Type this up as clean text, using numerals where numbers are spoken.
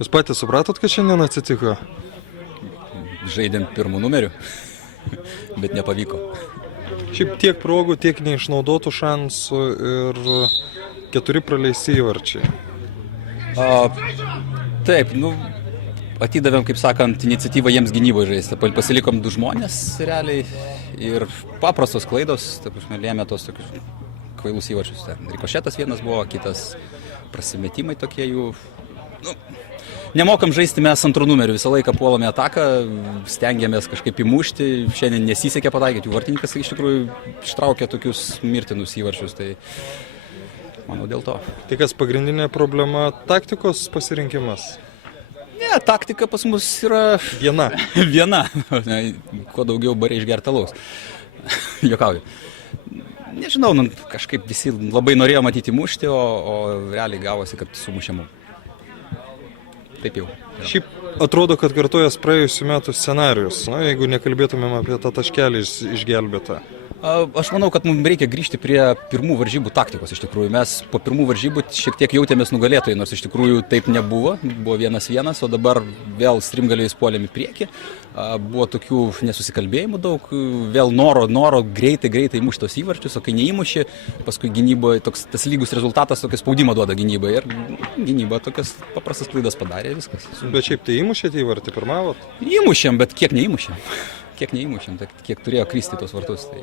Jūs patys supratot, kad šiandien atsitiko? Žaidėm pirmų numerių, bet nepavyko. Šiaip tiek progų, tiek neišnaudotų šansų ir 4 praleisti įvarčiai. Taip, atidavėm, kaip sakant, iniciatyvą jiems gynyboje žaisti. Pasilikom 2 žmonės realiai ir paprastos klaidos, lėmė tos tokius kvailus įvarčius. Rikošetas vienas buvo, kitas prasimetimai tokie jų. Nemokam žaisti mes antrų numerių, visą laiką puolame ataką, stengiamės kažkaip įmušti, šiandien nesisekė pataikyti, jų vartininkas iš tikrųjų ištraukė tokius mirtinus įvarčius, tai manau dėl to. Tai kas pagrindinė problema - taktikos pasirinkimas? Ne, taktika pas mus yra viena. Kuo daugiau bare išgerti alaus. Juokauju. Nežinau, kažkaip visi labai norėjo matyti mušti, o realiai gavosi, kad sumušėm. Taip jau. Šiaip atrodo, kad kartojas praėjusių metų scenarijus, jeigu nekalbėtumėm apie tą taškelį išgelbėtą. Aš manau, kad mums reikia grįžti prie pirmų varžybų taktikos iš tikrųjų. Mes po pirmų varžybų šiek tiek jautėmės nugalėtojai, nors iš tikrųjų taip nebuvo. Buvo 1-1, o dabar vėl strimgaliais puolėm į priekį. Buvo tokių nesusikalbėjimų daug, vėl noro greitai įmušti tos įvarčius, o kai neįmuši, paskui gynyboje tas lygus rezultatas tokį spaudimą duoda gynybai. Ir gynyba tokias paprastas klaidas padarė, viskas. Bet šiaip tai įmušėte įvartį, pirmavot? Įmušėm, bet kiek neįmušėm, tai kiek turėjo kristi tos vartus. Tai